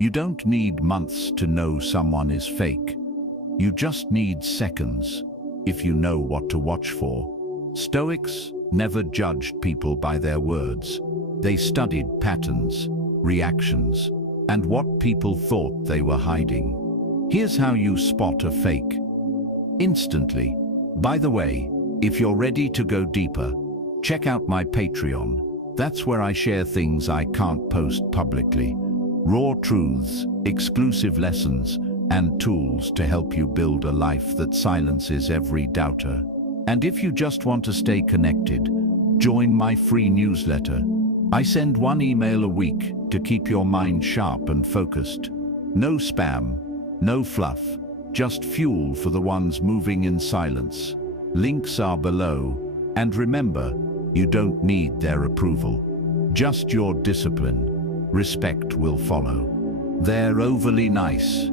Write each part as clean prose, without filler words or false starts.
You don't need months to know someone is fake. You just need seconds, if you know what to watch for. Stoics never judged people by their words. They studied patterns, reactions, and what people thought they were hiding. Here's how you spot a fake. Instantly. By the way, if you're ready to go deeper, check out my Patreon. That's where I share things I can't post publicly. Raw truths, exclusive lessons, and tools to help you build a life that silences every doubter. And if you just want to stay connected, join my free newsletter. I send one email a week to keep your mind sharp and focused. No spam, no fluff, just fuel for the ones moving in silence. Links are below, and remember, you don't need their approval. Just your discipline. Respect will follow. They're overly nice.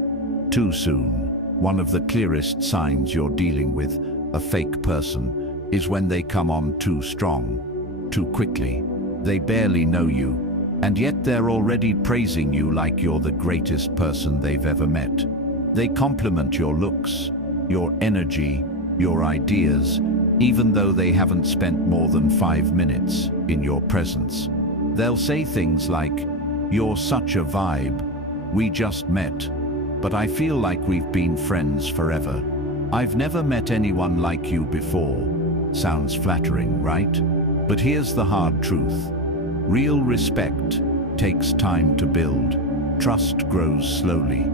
Too soon. One of the clearest signs you're dealing with a fake person is when they come on too strong, too quickly. They barely know you, and yet they're already praising you like you're the greatest person they've ever met. They compliment your looks, your energy, your ideas, even though they haven't spent more than 5 minutes in your presence. They'll say things like, "You're such a vibe. We just met, but I feel like we've been friends forever. I've never met anyone like you before." Sounds flattering, right? But here's the hard truth. Real respect takes time to build. Trust grows slowly.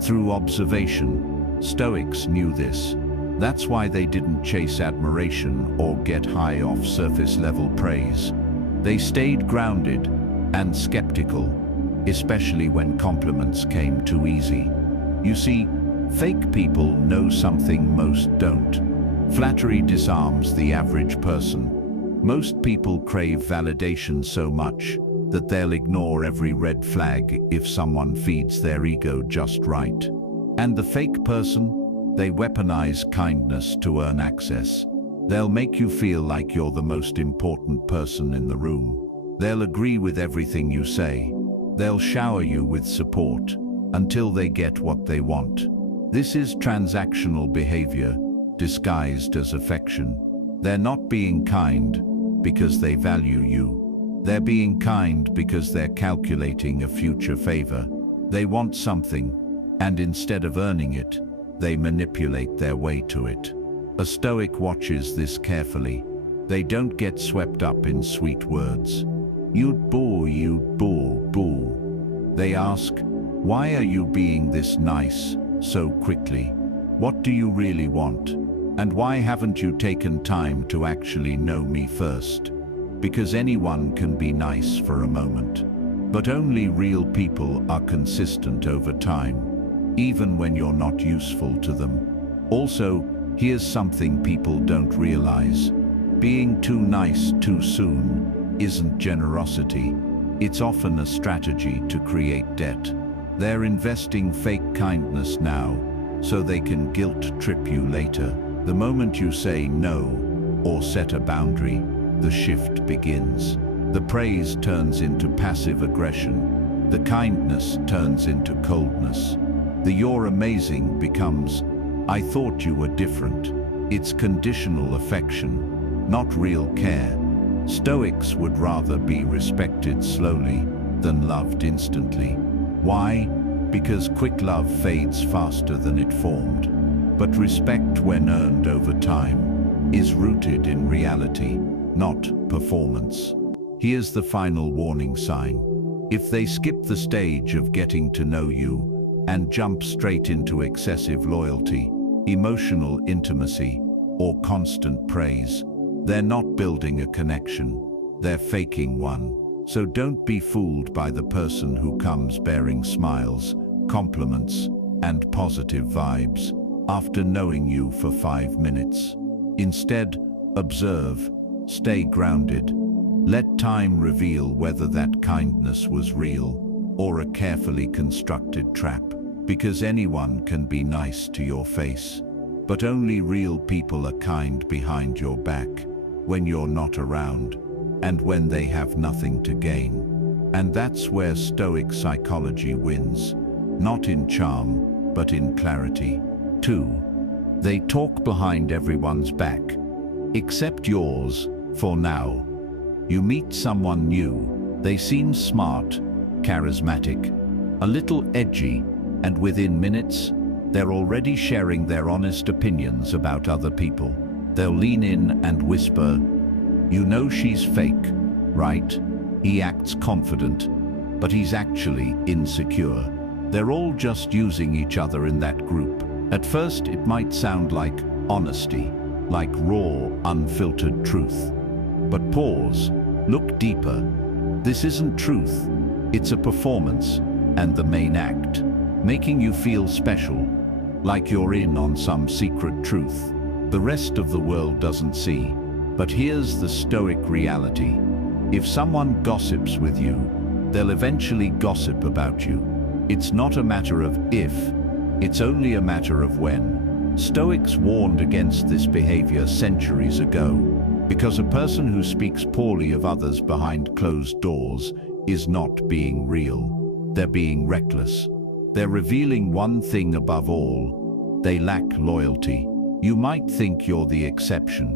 Through observation, Stoics knew this. That's why they didn't chase admiration or get high off surface-level praise. They stayed grounded and skeptical, especially when compliments came too easy. You see, fake people know something most don't. Flattery disarms the average person. Most people crave validation so much that they'll ignore every red flag if someone feeds their ego just right. And the fake person? They weaponize kindness to earn access. They'll make you feel like you're the most important person in the room. They'll agree with everything you say. They'll shower you with support until they get what they want. This is transactional behavior disguised as affection. They're not being kind because they value you. They're being kind because they're calculating a future favor. They want something, and instead of earning it, they manipulate their way to it. A Stoic watches this carefully. They don't get swept up in sweet words. "You'd bore, bore." They ask, "Why are you being this nice so quickly? What do you really want? And why haven't you taken time to actually know me first?" Because anyone can be nice for a moment, but only real people are consistent over time, even when you're not useful to them. Also, here's something people don't realize. Being too nice too soon isn't generosity. It's often a strategy to create debt. They're investing fake kindness now, so they can guilt trip you later. The moment you say no, or set a boundary, the shift begins. The praise turns into passive aggression. The kindness turns into coldness. The "you're amazing" becomes "I thought you were different." It's conditional affection, not real care. Stoics would rather be respected slowly than loved instantly. Why? Because quick love fades faster than it formed. But respect, when earned over time, is rooted in reality, not performance. Here's the final warning sign. If they skip the stage of getting to know you and jump straight into excessive loyalty, emotional intimacy, or constant praise, they're not building a connection, they're faking one. So don't be fooled by the person who comes bearing smiles, compliments, and positive vibes after knowing you for 5 minutes. Instead, observe, stay grounded. Let time reveal whether that kindness was real or a carefully constructed trap. Because anyone can be nice to your face, but only real people are kind behind your back, when you're not around, and when they have nothing to gain. And that's where Stoic psychology wins, not in charm, but in clarity. 2. They talk behind everyone's back, except yours, for now. You meet someone new, they seem smart, charismatic, a little edgy, and within minutes, they're already sharing their honest opinions about other people. They'll lean in and whisper, "You know she's fake, right?" He acts confident, but he's actually insecure. They're all just using each other in that group. At first, it might sound like honesty, like raw, unfiltered truth. But pause, look deeper. This isn't truth, it's a performance, and the main act, making you feel special, like you're in on some secret truth the rest of the world doesn't see. But here's the Stoic reality. If someone gossips with you, they'll eventually gossip about you. It's not a matter of if, it's only a matter of when. Stoics warned against this behavior centuries ago, because a person who speaks poorly of others behind closed doors is not being real. They're being reckless. They're revealing one thing above all: they lack loyalty. You might think you're the exception,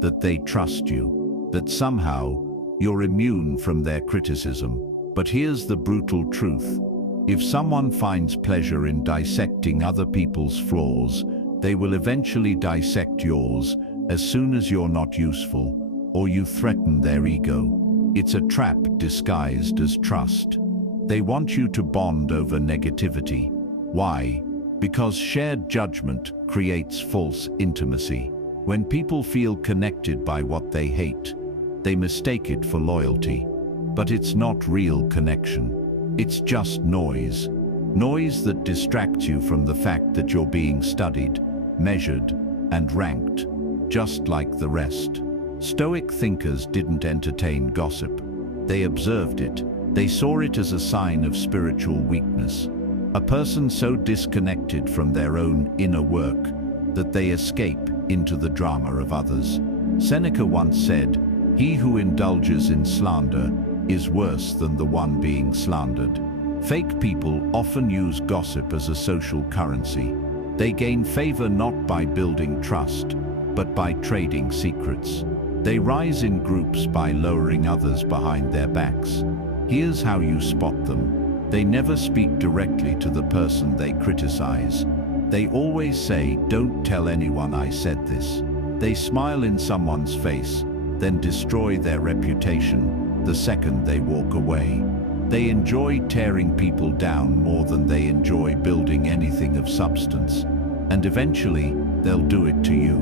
that they trust you, that somehow you're immune from their criticism. But here's the brutal truth. If someone finds pleasure in dissecting other people's flaws, they will eventually dissect yours as soon as you're not useful or you threaten their ego. It's a trap disguised as trust. They want you to bond over negativity. Why? Because shared judgment creates false intimacy. When people feel connected by what they hate, they mistake it for loyalty. But it's not real connection. It's just noise. Noise that distracts you from the fact that you're being studied, measured, and ranked, just like the rest. Stoic thinkers didn't entertain gossip. They observed it. They saw it as a sign of spiritual weakness. A person so disconnected from their own inner work that they escape into the drama of others. Seneca once said, "He who indulges in slander is worse than the one being slandered." Fake people often use gossip as a social currency. They gain favor not by building trust, but by trading secrets. They rise in groups by lowering others behind their backs. Here's how you spot them. They never speak directly to the person they criticize. They always say, "Don't tell anyone I said this." They smile in someone's face, then destroy their reputation the second they walk away. They enjoy tearing people down more than they enjoy building anything of substance. And eventually, they'll do it to you.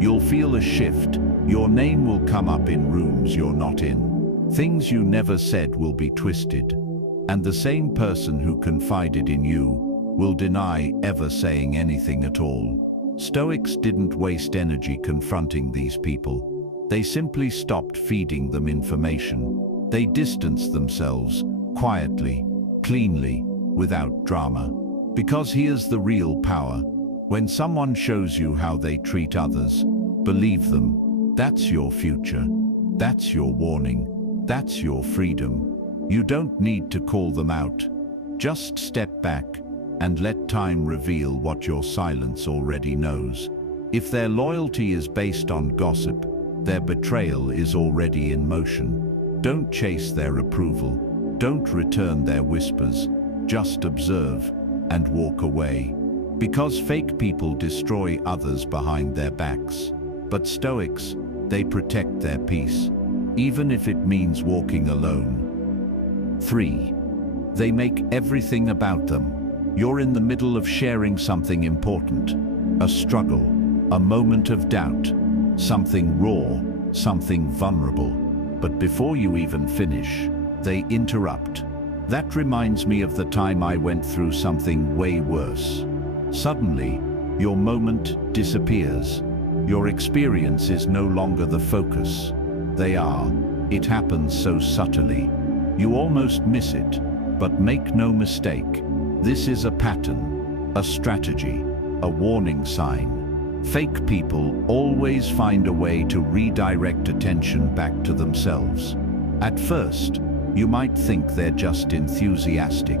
You'll feel a shift. Your name will come up in rooms you're not in. Things you never said will be twisted. And the same person who confided in you will deny ever saying anything at all. Stoics didn't waste energy confronting these people. They simply stopped feeding them information. They distanced themselves, quietly, cleanly, without drama. Because here's the real power. When someone shows you how they treat others, believe them. That's your future. That's your warning. That's your freedom. You don't need to call them out. Just step back and let time reveal what your silence already knows. If their loyalty is based on gossip, their betrayal is already in motion. Don't chase their approval. Don't return their whispers. Just observe and walk away. Because fake people destroy others behind their backs. But Stoics, they protect their peace, even if it means walking alone. 3. They make everything about them. You're in the middle of sharing something important, a struggle, a moment of doubt, something raw, something vulnerable. But before you even finish, they interrupt. That reminds me of the time I went through something way worse. Suddenly, your moment disappears. Your experience is no longer the focus. They are. It happens so subtly. You almost miss it, but make no mistake. This is a pattern, a strategy, a warning sign. Fake people always find a way to redirect attention back to themselves. At first, You might think they're just enthusiastic.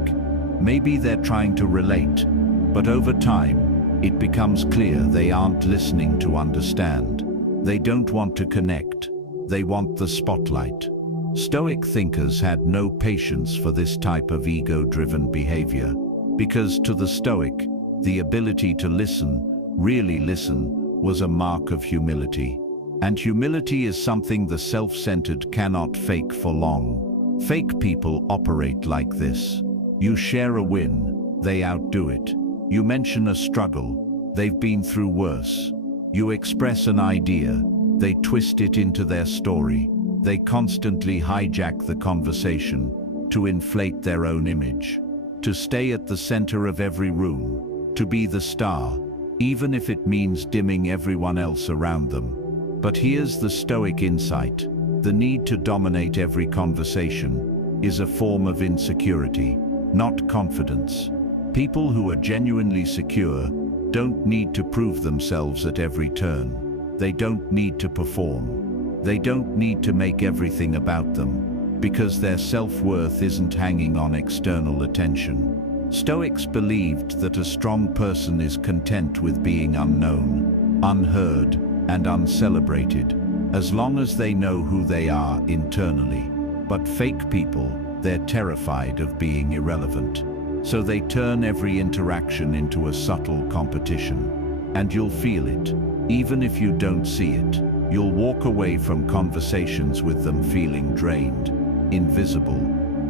Maybe they're trying to relate, but over time, it becomes clear they aren't listening to understand. They don't want to connect. They want the spotlight. Stoic thinkers had no patience for this type of ego-driven behavior, because to the Stoic, the ability to listen, really listen, was a mark of humility. And humility is something the self-centered cannot fake for long. Fake people operate like this. You share a win, they outdo it. You mention a struggle, they've been through worse. You express an idea, they twist it into their story. They constantly hijack the conversation to inflate their own image, to stay at the center of every room, to be the star, even if it means dimming everyone else around them. But here's the Stoic insight. The need to dominate every conversation is a form of insecurity, not confidence. People who are genuinely secure don't need to prove themselves at every turn. They don't need to perform. They don't need to make everything about them, because their self-worth isn't hanging on external attention. Stoics believed that a strong person is content with being unknown, unheard, and uncelebrated, as long as they know who they are internally. But fake people, they're terrified of being irrelevant. So they turn every interaction into a subtle competition. And you'll feel it. Even if you don't see it, you'll walk away from conversations with them feeling drained, invisible,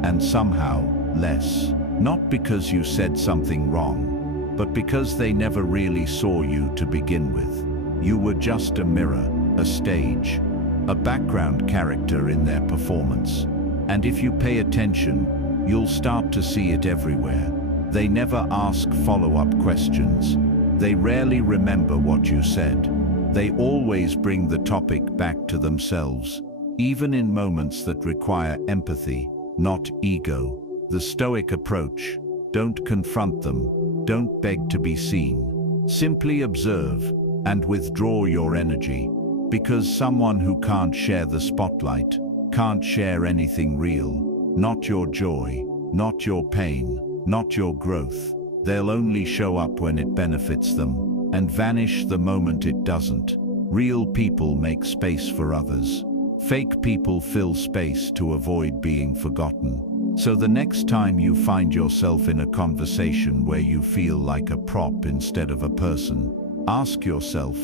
and somehow less. Not because you said something wrong, but because they never really saw you to begin with. You were just a mirror, a stage, a background character in their performance. And if you pay attention, you'll start to see it everywhere. They never ask follow-up questions. They rarely remember what you said. They always bring the topic back to themselves, even in moments that require empathy, not ego. The Stoic approach: don't confront them, don't beg to be seen. Simply observe and withdraw your energy, because someone who can't share the spotlight can't share anything real. Not your joy, not your pain, not your growth. They'll only show up when it benefits them, and vanish the moment it doesn't. Real people make space for others. Fake people fill space to avoid being forgotten. So the next time you find yourself in a conversation where you feel like a prop instead of a person, ask yourself,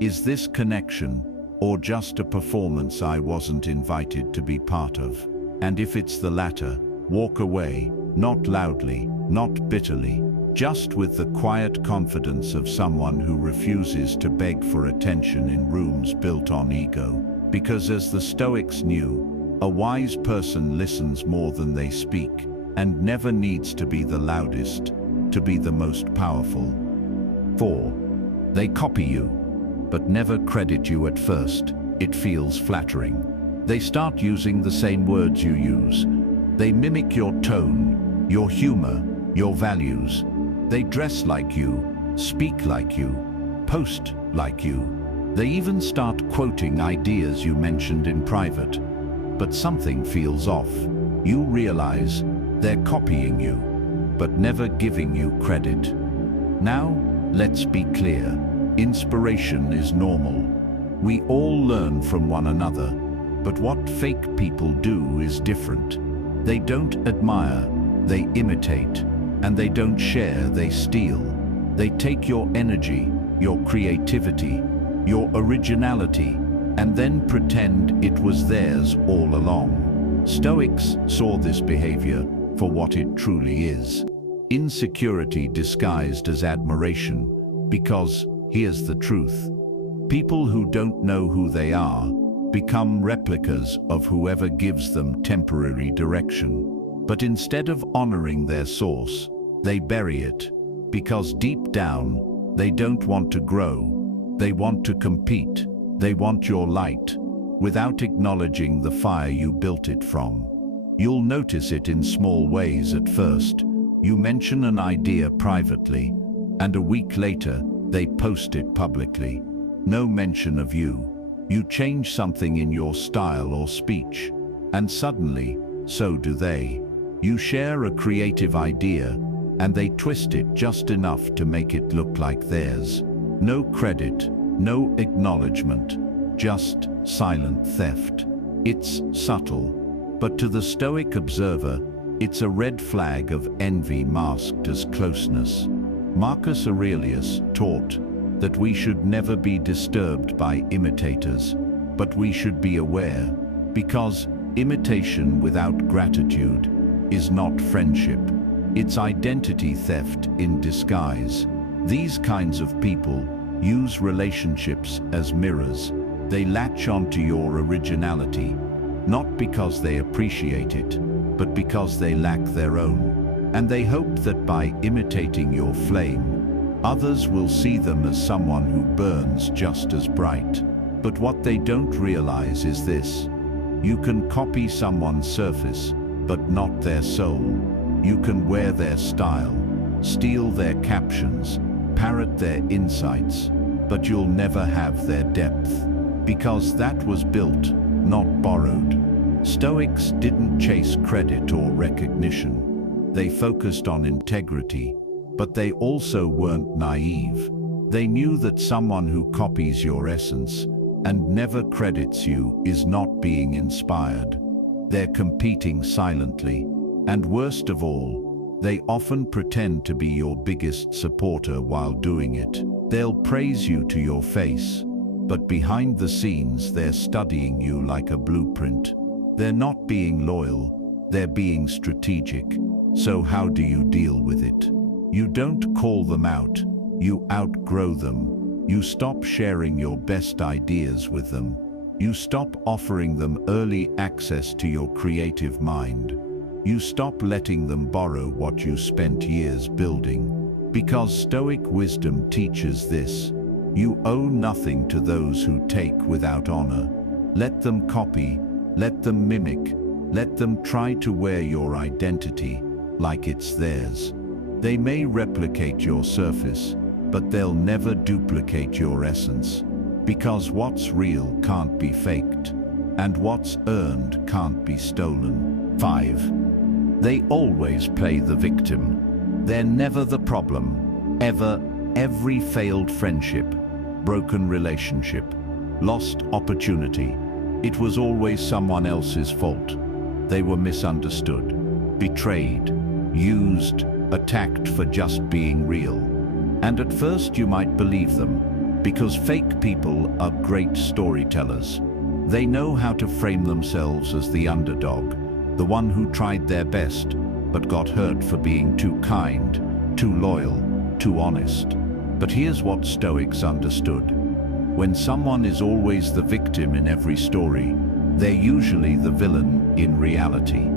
is this connection or just a performance I wasn't invited to be part of? And if it's the latter, walk away, not loudly, not bitterly, just with the quiet confidence of someone who refuses to beg for attention in rooms built on ego. Because as the Stoics knew, a wise person listens more than they speak, and never needs to be the loudest to be the most powerful. 4. They copy you, but never credit you at first. It feels flattering. They start using the same words you use. They mimic your tone, your humor, your values. They dress like you, speak like you, post like you. They even start quoting ideas you mentioned in private. But something feels off. You realize they're copying you, but never giving you credit. Now, let's be clear. Inspiration is normal. We all learn from one another, but what fake people do is different. They don't admire, they imitate, and they don't share, they steal. They take your energy, your creativity, your originality, and then pretend it was theirs all along. Stoics saw this behavior for what it truly is: insecurity disguised as admiration, because here's the truth. People who don't know who they are become replicas of whoever gives them temporary direction. But instead of honoring their source, they bury it, because deep down, they don't want to grow. They want to compete. They want your light, without acknowledging the fire you built it from. You'll notice it in small ways at first. You mention an idea privately, and a week later, they post it publicly. No mention of you. You change something in your style or speech, and suddenly, so do they. You share a creative idea, and they twist it just enough to make it look like theirs. No credit, no acknowledgement, just silent theft. It's subtle, but to the Stoic observer, it's a red flag of envy masked as closeness. Marcus Aurelius taught that we should never be disturbed by imitators, but we should be aware, because imitation without gratitude is not friendship. It's identity theft in disguise. These kinds of people use relationships as mirrors. They latch onto your originality, not because they appreciate it, but because they lack their own. And they hope that by imitating your flame, others will see them as someone who burns just as bright. But what they don't realize is this: you can copy someone's surface, but not their soul. You can wear their style, steal their captions, parrot their insights, but you'll never have their depth, because that was built, not borrowed. Stoics didn't chase credit or recognition. They focused on integrity, but they also weren't naive. They knew that someone who copies your essence and never credits you is not being inspired. They're competing silently, and worst of all, they often pretend to be your biggest supporter while doing it. They'll praise you to your face, but behind the scenes they're studying you like a blueprint. They're not being loyal, they're being strategic. So how do you deal with it? You don't call them out, you outgrow them. You stop sharing your best ideas with them. You stop offering them early access to your creative mind. You stop letting them borrow what you spent years building. Because Stoic wisdom teaches this: you owe nothing to those who take without honor. Let them copy, let them mimic, let them try to wear your identity like it's theirs. They may replicate your surface, but they'll never duplicate your essence. Because what's real can't be faked, and what's earned can't be stolen. 5. They always play the victim. They're never the problem, ever. Every failed friendship, broken relationship, lost opportunity, it was always someone else's fault. They were misunderstood, betrayed, used, attacked for just being real. And at first you might believe them, because fake people are great storytellers. They know how to frame themselves as the underdog, the one who tried their best, but got hurt for being too kind, too loyal, too honest. But here's what Stoics understood. When someone is always the victim in every story, they're usually the villain in reality.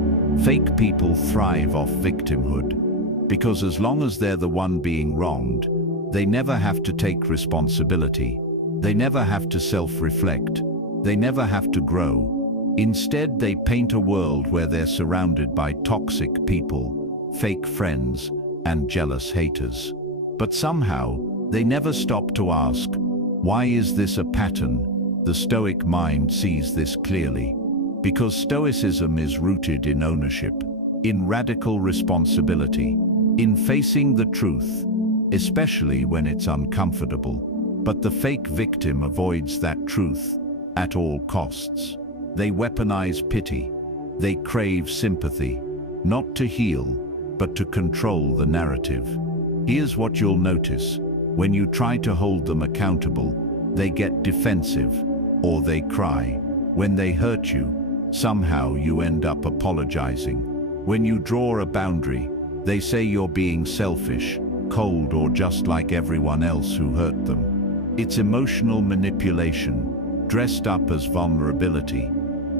Fake people thrive off victimhood, because as long as they're the one being wronged, they never have to take responsibility. They never have to self-reflect. They never have to grow. Instead, they paint a world where they're surrounded by toxic people, fake friends, and jealous haters. But somehow, they never stop to ask, why is this a pattern? The Stoic mind sees this clearly. Because Stoicism is rooted in ownership, in radical responsibility, in facing the truth, especially when it's uncomfortable. But the fake victim avoids that truth at all costs. They weaponize pity. They crave sympathy, not to heal, but to control the narrative. Here's what you'll notice. When you try to hold them accountable, they get defensive, or they cry. When they hurt you, somehow you end up apologizing. When you draw a boundary, they say you're being selfish, cold, or just like everyone else who hurt them. It's emotional manipulation, dressed up as vulnerability.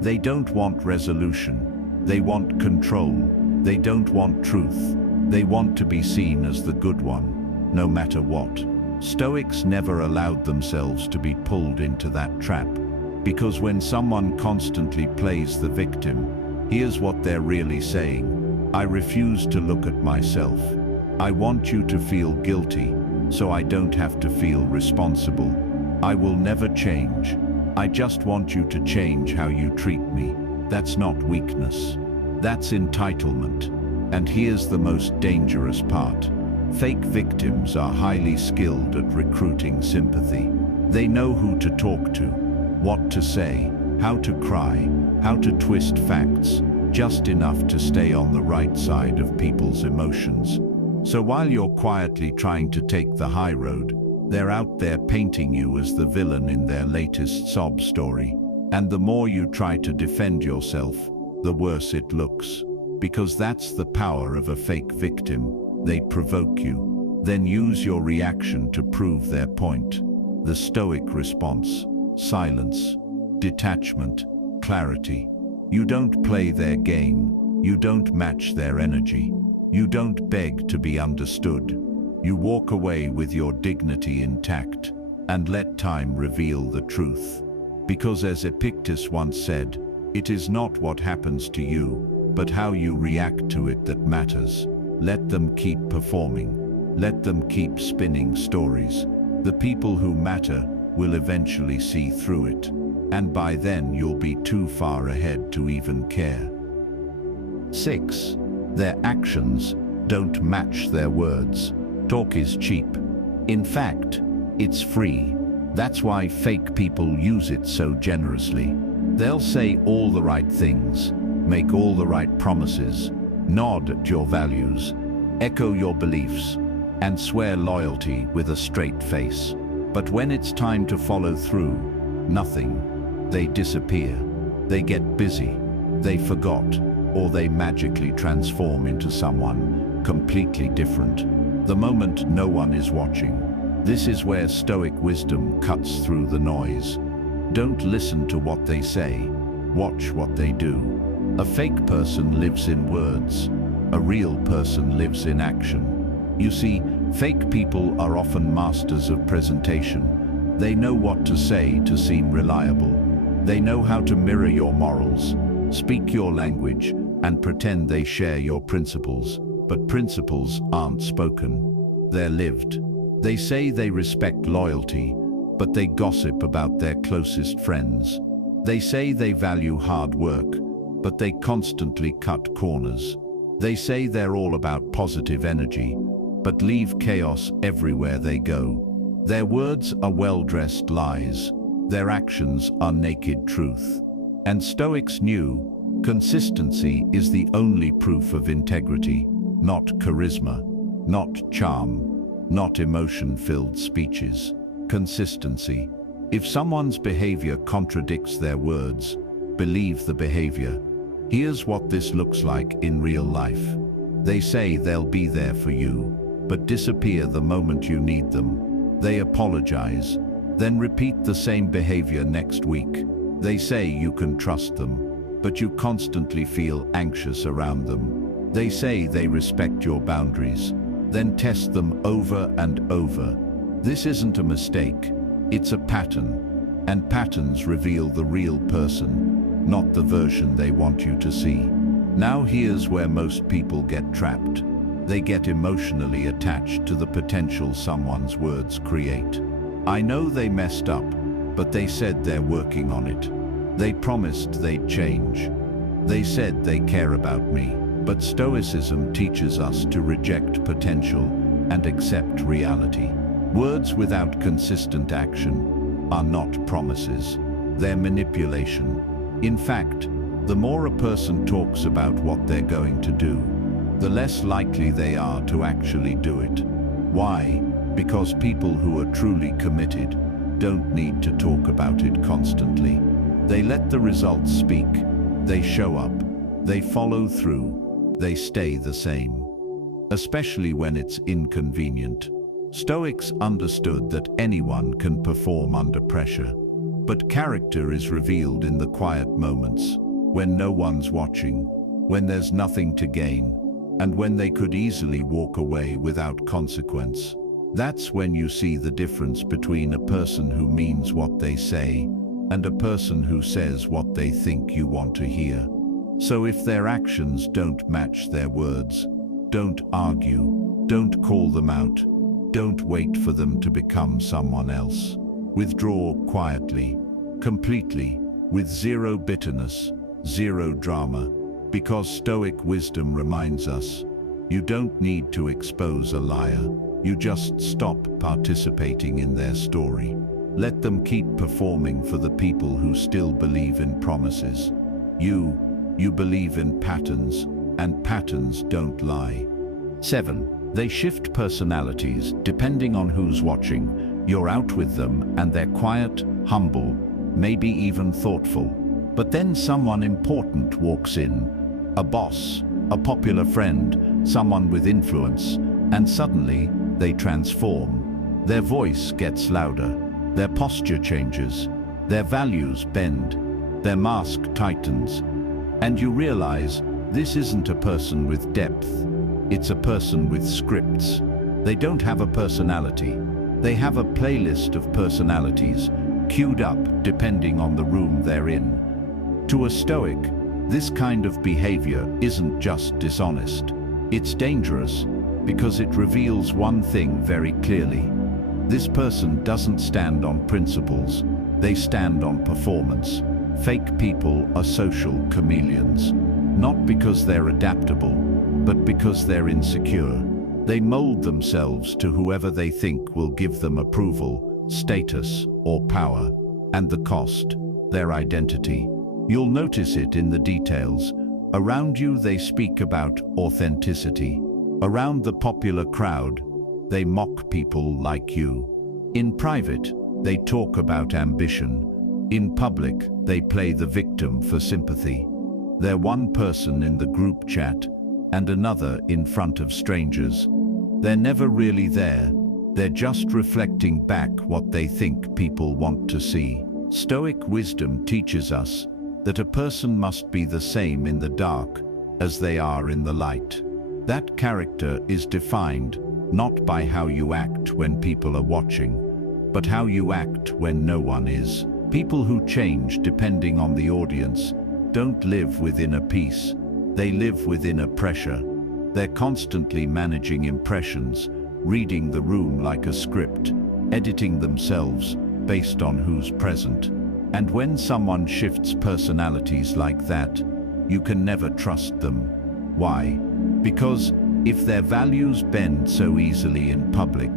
They don't want resolution. They want control. They don't want truth. They want to be seen as the good one, no matter what. Stoics never allowed themselves to be pulled into that trap, because when someone constantly plays the victim, here's what they're really saying: I refuse to look at myself. I want you to feel guilty, so I don't have to feel responsible. I will never change. I just want you to change how you treat me. That's not weakness. That's entitlement. And here's the most dangerous part. Fake victims are highly skilled at recruiting sympathy. They know who to talk to, what to say, how to cry, how to twist facts, just enough to stay on the right side of people's emotions. So while you're quietly trying to take the high road, they're out there painting you as the villain in their latest sob story. And the more you try to defend yourself, the worse it looks. Because that's the power of a fake victim. They provoke you, then use your reaction to prove their point. The Stoic response: silence, detachment, clarity. You don't play their game, you don't match their energy, you don't beg to be understood. You walk away with your dignity intact and let time reveal the truth. Because as Epictetus once said, it is not what happens to you, but how you react to it that matters. Let them keep performing. Let them keep spinning stories. The people who matter will eventually see through it. And by then you'll be too far ahead to even care. 6. Their actions don't match their words. Talk is cheap. In fact, it's free. That's why fake people use it so generously. They'll say all the right things, make all the right promises, nod at your values, echo your beliefs, and swear loyalty with a straight face. But when it's time to follow through, nothing. They disappear. They get busy. They forgot, or they magically transform into someone completely different, the moment no one is watching. This is where Stoic wisdom cuts through the noise. Don't listen to what they say. Watch what they do. A fake person lives in words. A real person lives in action. You see, fake people are often masters of presentation. They know what to say to seem reliable. They know how to mirror your morals, speak your language, and pretend they share your principles. But principles aren't spoken. They're lived. They say they respect loyalty, but they gossip about their closest friends. They say they value hard work, but they constantly cut corners. They say they're all about positive energy, but leave chaos everywhere they go. Their words are well-dressed lies. Their actions are naked truth. And Stoics knew consistency is the only proof of integrity, not charisma, not charm, not emotion-filled speeches. Consistency. If someone's behavior contradicts their words, believe the behavior. Here's what this looks like in real life. They say they'll be there for you, but disappear the moment you need them. They apologize, then repeat the same behavior next week. They say you can trust them, but you constantly feel anxious around them. They say they respect your boundaries, then test them over and over. This isn't a mistake, it's a pattern, and patterns reveal the real person, not the version they want you to see. Now here's where most people get trapped. They get emotionally attached to the potential someone's words create. I know they messed up, but they said they're working on it. They promised they'd change. They said they care about me. But Stoicism teaches us to reject potential and accept reality. Words without consistent action are not promises, they're manipulation. In fact, the more a person talks about what they're going to do, the less likely they are to actually do it. Why? Because people who are truly committed don't need to talk about it constantly. They let the results speak. They show up. They follow through. They stay the same, especially when it's inconvenient. Stoics understood that anyone can perform under pressure, but character is revealed in the quiet moments, when no one's watching, when there's nothing to gain, and when they could easily walk away without consequence. That's when you see the difference between a person who means what they say and a person who says what they think you want to hear. So if their actions don't match their words, don't argue, don't call them out, don't wait for them to become someone else. Withdraw quietly, completely, with zero bitterness, zero drama, Because Stoic wisdom reminds us, you don't need to expose a liar. You just stop participating in their story. Let them keep performing for the people who still believe in promises. You believe in patterns, and patterns don't lie. 7. They shift personalities depending on who's watching. You're out with them and they're quiet, humble, maybe even thoughtful. But then someone important walks in. A boss, a popular friend, someone with influence, and suddenly they transform. Their voice gets louder, their posture changes, their values bend, their mask tightens, and you realize this isn't a person with depth, it's a person with scripts. They don't have a personality, they have a playlist of personalities, queued up depending on the room they're in. To a Stoic, this kind of behavior isn't just dishonest, it's dangerous because it reveals one thing very clearly. This person doesn't stand on principles, they stand on performance. Fake people are social chameleons, not because they're adaptable, but because they're insecure. They mold themselves to whoever they think will give them approval, status, or power. And the cost, their identity. You'll notice it in the details. Around you they speak about authenticity. Around the popular crowd, they mock people like you. In private, they talk about ambition. In public, they play the victim for sympathy. They're one person in the group chat and another in front of strangers. They're never really there. They're just reflecting back what they think people want to see. Stoic wisdom teaches us that a person must be the same in the dark as they are in the light. That character is defined not by how you act when people are watching, but how you act when no one is. People who change depending on the audience don't live within a peace, they live within a pressure. They're constantly managing impressions, reading the room like a script, editing themselves based on who's present. And when someone shifts personalities like that, you can never trust them. Why? Because if their values bend so easily in public,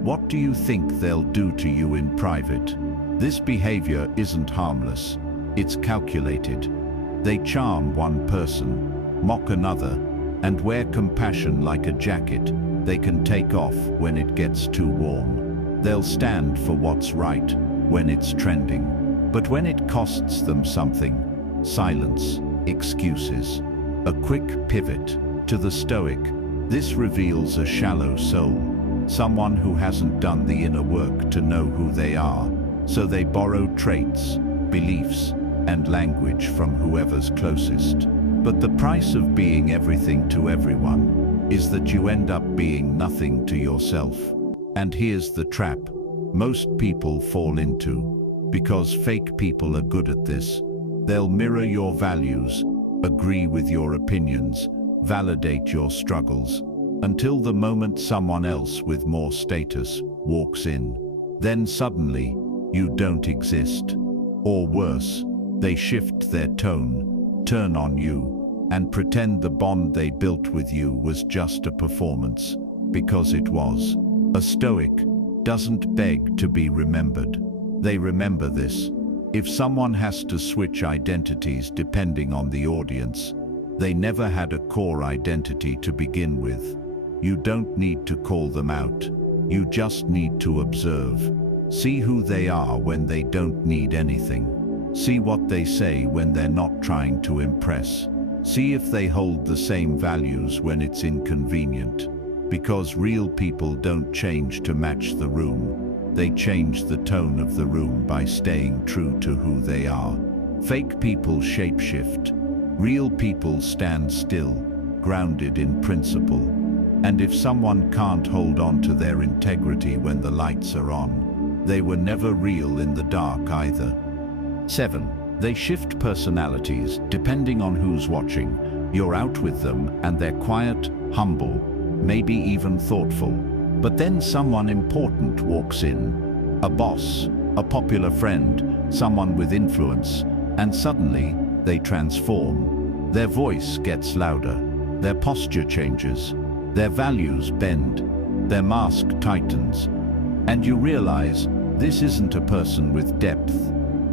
what do you think they'll do to you in private? This behavior isn't harmless, it's calculated. They charm one person, mock another, and wear compassion like a jacket they can take off when it gets too warm. They'll stand for what's right when it's trending, but when it costs them something, silence, excuses, a quick pivot. To the Stoic, this reveals a shallow soul, someone who hasn't done the inner work to know who they are, so they borrow traits, beliefs, and language from whoever's closest. But the price of being everything to everyone is that you end up being nothing to yourself. And here's the trap most people fall into, because fake people are good at this. They'll mirror your values, agree with your opinions, validate your struggles, until the moment someone else with more status walks in. Then suddenly, you don't exist. Or worse, they shift their tone, turn on you, and pretend the bond they built with you was just a performance, because it was. A Stoic doesn't beg to be remembered. They remember this. If someone has to switch identities depending on the audience, they never had a core identity to begin with. You don't need to call them out. You just need to observe. See who they are when they don't need anything. See what they say when they're not trying to impress. See if they hold the same values when it's inconvenient. Because real people don't change to match the room. They change the tone of the room by staying true to who they are. Fake people shapeshift. Real people stand still, grounded in principle. And if someone can't hold on to their integrity when the lights are on, they were never real in the dark either. 7. They shift personalities depending on who's watching. You're out with them and they're quiet, humble, maybe even thoughtful. But then someone important walks in. A boss, a popular friend, someone with influence, and suddenly they transform. Their voice gets louder, their posture changes, their values bend, their mask tightens, and you realize this isn't a person with depth,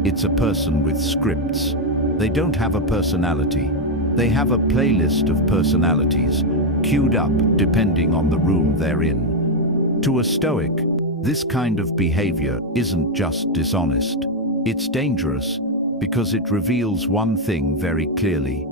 it's a person with scripts. They don't have a personality. They have a playlist of personalities, queued up depending on the room they're in. To a Stoic, this kind of behavior isn't just dishonest. It's dangerous because it reveals one thing very clearly.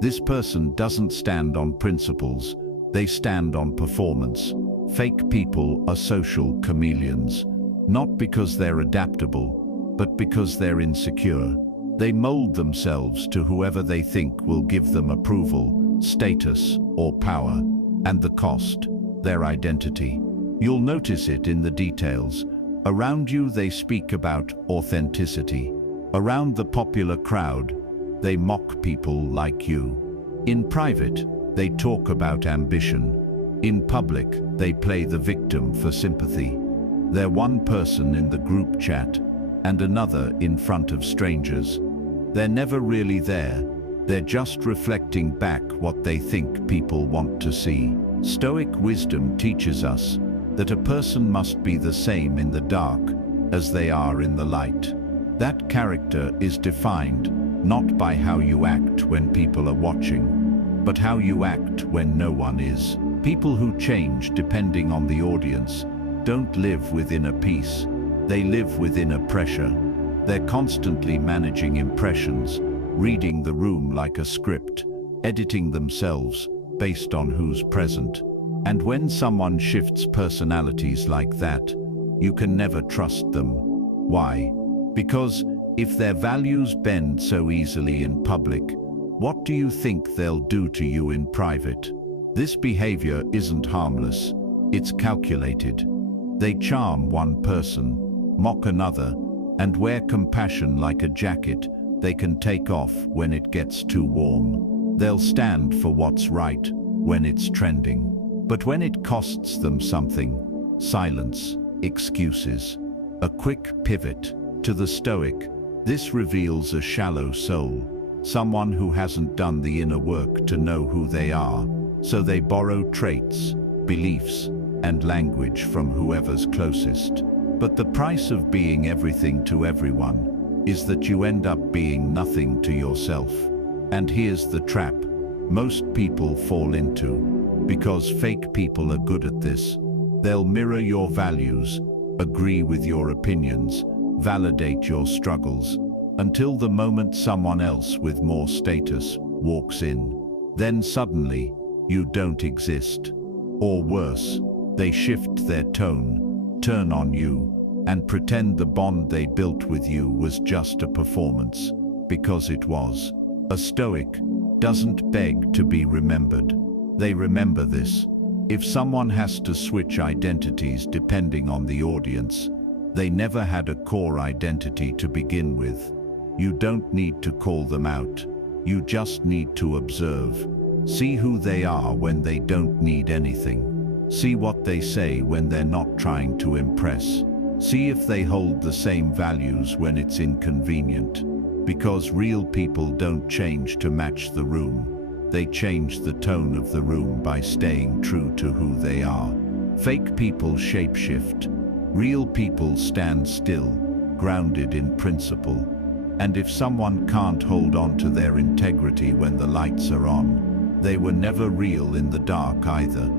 This person doesn't stand on principles, they stand on performance. Fake people are social chameleons, not because they're adaptable, but because they're insecure. They mold themselves to whoever they think will give them approval, status, or power, and the cost, their identity. You'll notice it in the details. Around you they speak about authenticity. Around the popular crowd, they mock people like you. In private, they talk about ambition. In public, they play the victim for sympathy. They're one person in the group chat and another in front of strangers. They're never really there. They're just reflecting back what they think people want to see. Stoic wisdom teaches us that a person must be the same in the dark as they are in the light. That character is defined not by how you act when people are watching, but how you act when no one is. People who change depending on the audience don't live within a peace, they live within a pressure. They're constantly managing impressions, reading the room like a script, editing themselves based on who's present. And when someone shifts personalities like that, you can never trust them. Why? Because if their values bend so easily in public, what do you think they'll do to you in private? This behavior isn't harmless, it's calculated. They charm one person, mock another, and wear compassion like a jacket they can take off when it gets too warm. They'll stand for what's right when it's trending. But when it costs them something, silence, excuses, a quick pivot. To the Stoic, this reveals a shallow soul, someone who hasn't done the inner work to know who they are, so they borrow traits, beliefs, and language from whoever's closest. But the price of being everything to everyone is that you end up being nothing to yourself. And here's the trap most people fall into, because fake people are good at this. They'll mirror your values, agree with your opinions, validate your struggles, until the moment someone else with more status walks in. Then suddenly, you don't exist. Or worse, they shift their tone, turn on you, and pretend the bond they built with you was just a performance, because it was. A Stoic doesn't beg to be remembered. They remember this. If someone has to switch identities depending on the audience, they never had a core identity to begin with. You don't need to call them out. You just need to observe. See who they are when they don't need anything. See what they say when they're not trying to impress. See if they hold the same values when it's inconvenient. Because real people don't change to match the room. They change the tone of the room by staying true to who they are. Fake people shapeshift. Real people stand still, grounded in principle. And if someone can't hold on to their integrity when the lights are on, they were never real in the dark either.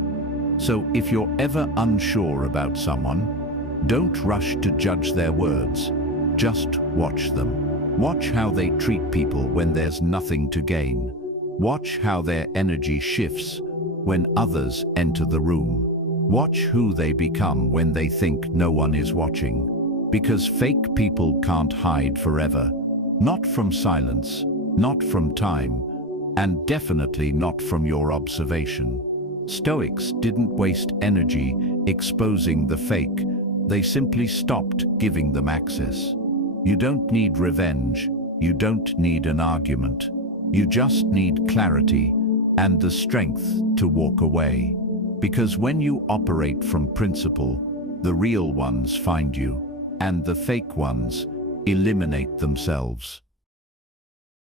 So if you're ever unsure about someone, don't rush to judge their words. Just watch them. Watch how they treat people when there's nothing to gain. Watch how their energy shifts when others enter the room. Watch who they become when they think no one is watching. Because fake people can't hide forever. Not from silence, not from time, and definitely not from your observation. Stoics didn't waste energy exposing the fake. They simply stopped giving them access. You don't need revenge. You don't need an argument. You just need clarity and the strength to walk away. Because when you operate from principle, the real ones find you, and the fake ones eliminate themselves.